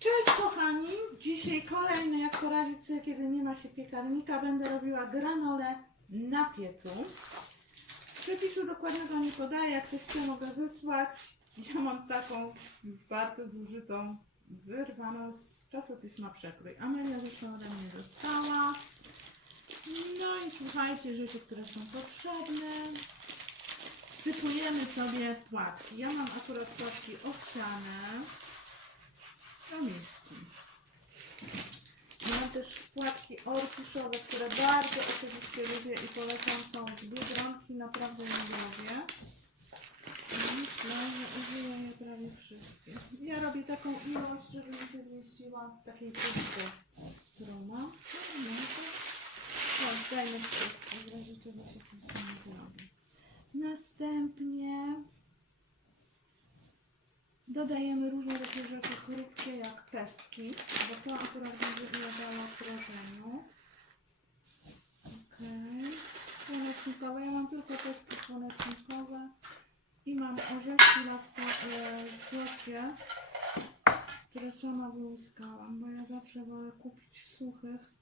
Cześć kochani! Dzisiaj kolejny jak poradzić sobie, kiedy nie ma się piekarnika. Będę robiła granole na piecu. Przepisu dokładnego nie podaję, jak ktoś chce mogę wysłać. Ja mam taką bardzo zużytą, wyrwaną z czasopisma Przekrój. Amelia zresztą ode mnie dostała. No i słuchajcie, rzeczy, które są potrzebne. Sypujemy sobie płatki. Ja mam akurat płatki owsiane miski. Mam też płatki orkiszowe, które bardzo osobiście lubię i polecam są z Biedronki, naprawdę je lubię. Myślę, że użyję je prawie wszystkie. Ja robię taką ilość, żeby mi się zmieściła w takiej puszce, którą mam. No, to no, dajmy wszystko, w razie czego się coś nie zrobi. Następnie Dodajemy różne takie rzeczy chrupkie jak pestki, bo to akurat będzie ulegało krożeniu. Okej. Słonecznikowe. Ja mam tylko pestki słonecznikowe i mam orzeszki e, zgłoskie, które sama wyłuskałam, bo ja zawsze wolę kupić suchych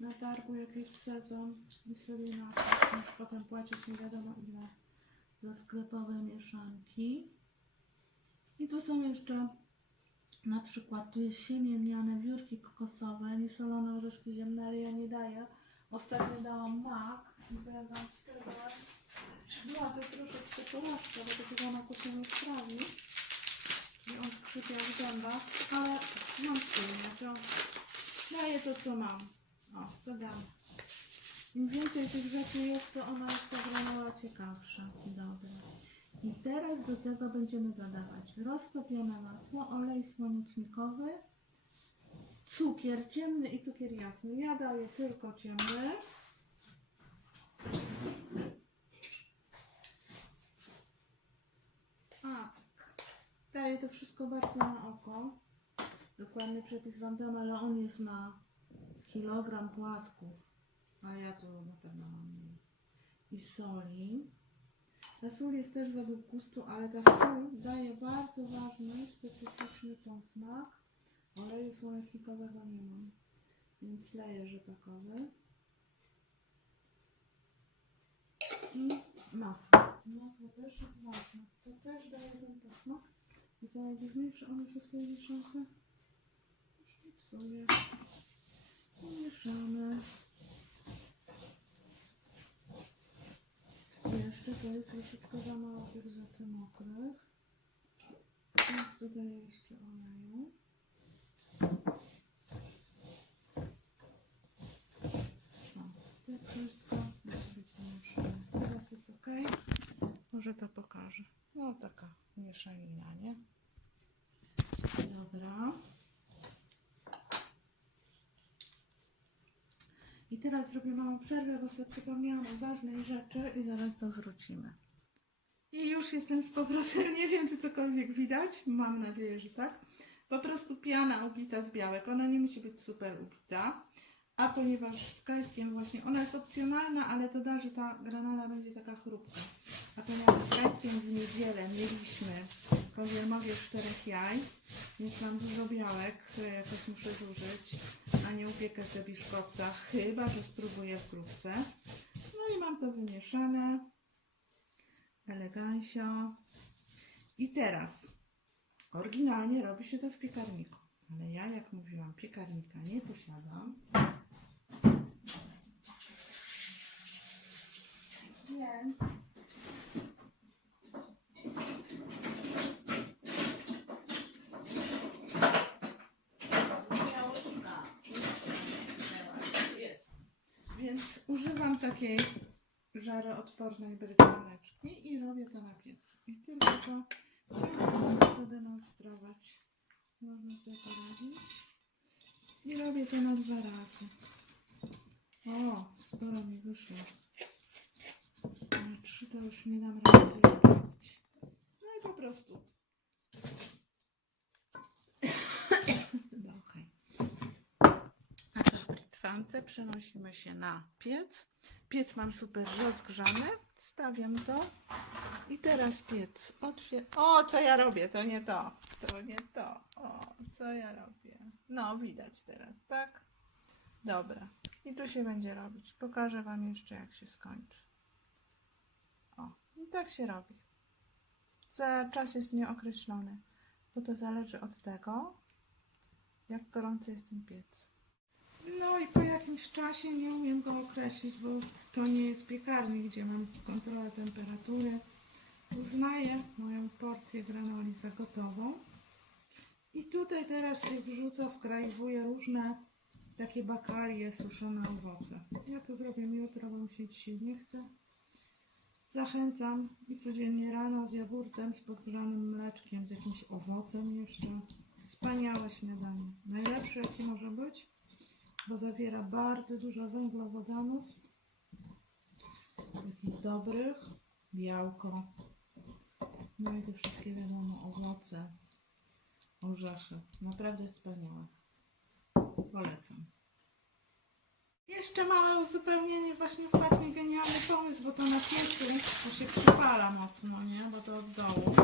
na targu jak jest sezon i sobie niż potem płacić nie wiadomo ile za sklepowe mieszanki. I tu są jeszcze na przykład, tu jest siemię miane, wiórki kokosowe, niesolone orzeszki ziemne, ja nie daję. Ostatnio dałam mak i powiem wam szczerze, była to troszeczkę porażka, bo takiego maku się nie sprawi. I on skrzypiał w zębach, ale mam silnie, to daję to co mam. O, to dam. Im więcej tych rzeczy jest, to ona jest ta granola ciekawsza dobra. I teraz do tego będziemy dodawać roztopione masło, olej słonecznikowy, cukier ciemny i cukier jasny. Ja daję tylko ciemny. A, tak. Daję to wszystko bardzo na oko. Dokładny przepis Wam dam, ale on jest na kilogram płatków. A ja tu na pewno mam mniej. I soli. Ta sól jest też według gustu, ale ta sól daje bardzo ważny, specyficzny tą smak. Oleju słonecznikowego nie mam, więc leję rzepakowy. I masło. Masło też jest ważne. To też daje ten posmak. I co najdziwniejsze, one się w tej mieszance już nie psuje. Jeszcze to jest troszeczkę za mało tych rzeczy mokrych. Więc dodaję jeszcze oleju. O, tak wszystko musi być mieszane. Teraz jest ok. Może to pokażę. No taka mieszanina, nie? Dobra. I teraz zrobię małą przerwę, bo sobie przypomniałam o ważnej rzeczy i zaraz to wrócimy. I już jestem z powrotem. Nie wiem, czy cokolwiek widać. Mam nadzieję, że tak. Po prostu piana ubita z białek. Ona nie musi być super ubita. A ponieważ z kajtkiem właśnie, ona jest opcjonalna, ale to da, że ta granola będzie taka chrupka. A ponieważ z kajtkiem w niedzielę mieliśmy powiermowie czterech jaj, więc mam dużo białek, które jakoś muszę zużyć, a nie upiekę sobie biszkopta, chyba że spróbuję wkrótce. No i mam to wymieszane. Elegancio. I teraz, oryginalnie robi się to w piekarniku, ale ja, jak mówiłam, piekarnika nie posiadam. Więc używam takiej żaroodpornej brytwaneczki i robię to na piecu. I tylko chciałam zademonstrować. Można sobie poradzić. I robię to na dwa razy. O, sporo mi wyszło. Trzy to już nie dam rady tyle robić. No i po prostu. Chyba okej. A to w brytwance przenosimy się na piec. Piec mam super rozgrzany. Stawiam to. I teraz piec otwier... O, co ja robię? To nie to. To nie to. O, Co ja robię? No, widać teraz, tak? Dobra. I tu się będzie robić. Pokażę Wam jeszcze, jak się skończy. I tak się robi. Za czas jest nieokreślony, bo to zależy od tego, jak gorący jest ten piec. No i po jakimś czasie nie umiem go określić, bo to nie jest piekarnik, gdzie mam kontrolę temperatury. Uznaję moją porcję granoli za gotową. I tutaj teraz się wrzuca, wkrajwuję różne takie bakalie, suszone owoce. Ja to zrobię jutro, bo mi się dzisiaj nie chce. Zachęcam i codziennie rano z jogurtem, z podgrzanym mleczkiem, z jakimś owocem jeszcze. Wspaniałe śniadanie. Najlepsze jakie może być bo zawiera bardzo dużo węglowodanów, takich dobrych, białko, no i te wszystkie wiadomo, owoce, orzechy. Naprawdę wspaniałe. Polecam. Jeszcze małe uzupełnienie, właśnie wpadł mi genialny pomysł, bo to na piecu to się przypala mocno, nie? Bo to od dołu.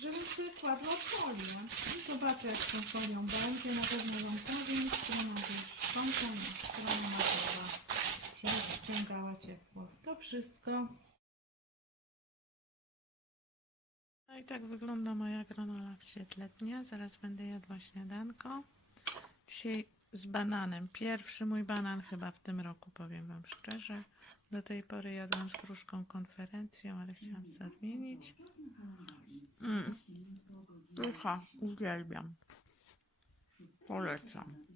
Żebym sobie kładła folię. I zobaczę jak z tą folią będzie. Na pewno Wam powiem, strona wyszcząca, strona matowa, żeby ściągała ciepło. To wszystko. No i tak wygląda moja granola w świetle dnia. Zaraz będę jadła śniadanko. Dzisiaj z bananem. Pierwszy mój banan chyba w tym roku, powiem Wam szczerze. Do tej pory jadłam z gruszką konferencją, ale chciałam zmienić. Mm. Ducha, uwielbiam. Polecam.